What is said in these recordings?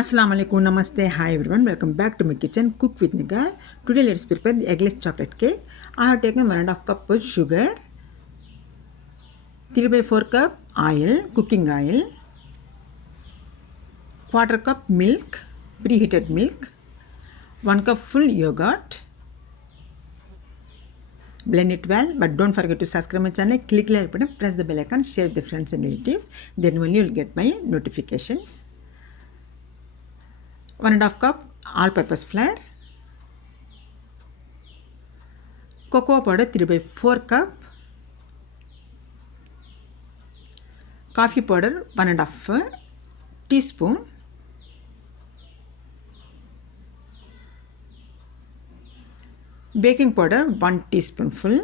Assalamu alaikum, namaste, hi everyone, welcome back to my kitchen, Cook with Nigar. Today let's prepare the eggless chocolate cake. I have taken 1.5 cup of sugar, 3/4 cup oil, cooking oil, quarter cup milk, preheated milk, 1 cup full yogurt. Blend it well, but don't forget to subscribe my channel, click the like button, press the bell icon, share with the friends and relatives, then only you will get my notifications. 1.5 cup all-purpose flour, cocoa powder 3/4 cup, coffee powder 1.5 teaspoon, baking powder 1 teaspoonful,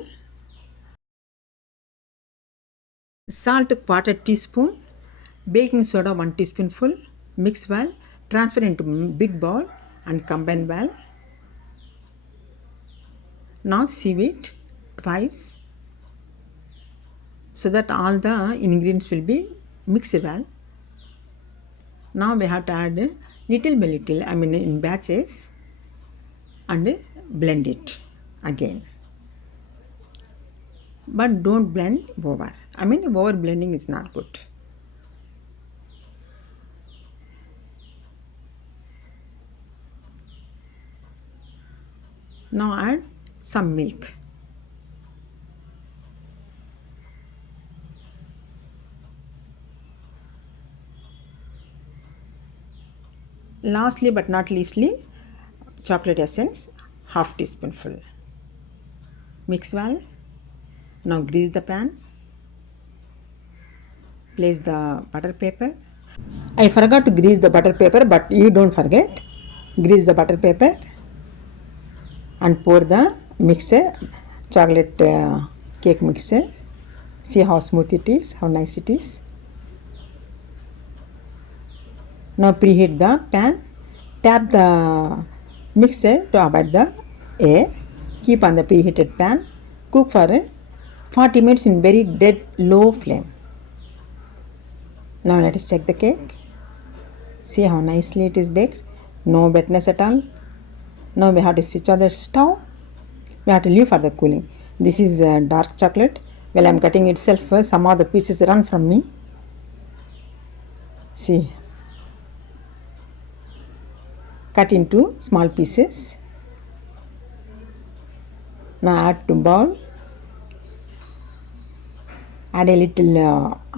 salt 1/4 teaspoon, baking soda 1 teaspoonful. Mix well, transfer into big bowl and combine well. Now sieve it twice so that all the ingredients will be mixed well. Now we have to add little by little, in batches, and blend it again. But don't blend over. Over blending is not good. Now add some milk. Lastly but not leastly, chocolate essence, half teaspoonful. Mix well. Now grease the pan. Place the butter paper. I forgot to grease the butter paper, but you don't forget. Grease the butter paper and pour the mixer, chocolate cake mixer. See how smooth it is, how nice it is. Now preheat the pan. Tap the mixer to avoid the air. Keep on the preheated pan. Cook for 40 minutes in very dead low flame. Now let us check the cake. See how nicely it is baked. No wetness at all. Now we have to switch on the stove. We have to leave for the cooling. This is dark chocolate. While I am cutting itself, some of the pieces run from me. See. Cut into small pieces. Now add to bowl. Add a little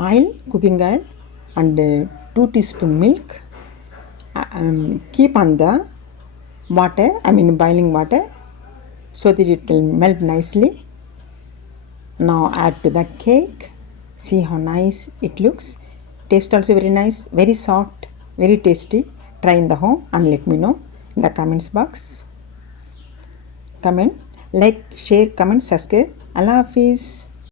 oil, cooking oil, and 2 teaspoon milk. Keep on the water, boiling water, so that it will melt nicely. Now add to the cake. See how nice it looks. Taste also very nice, very soft, very tasty. Try in the home and let me know in the comments box. Comment, like, share, comment, subscribe. Allah Hafiz.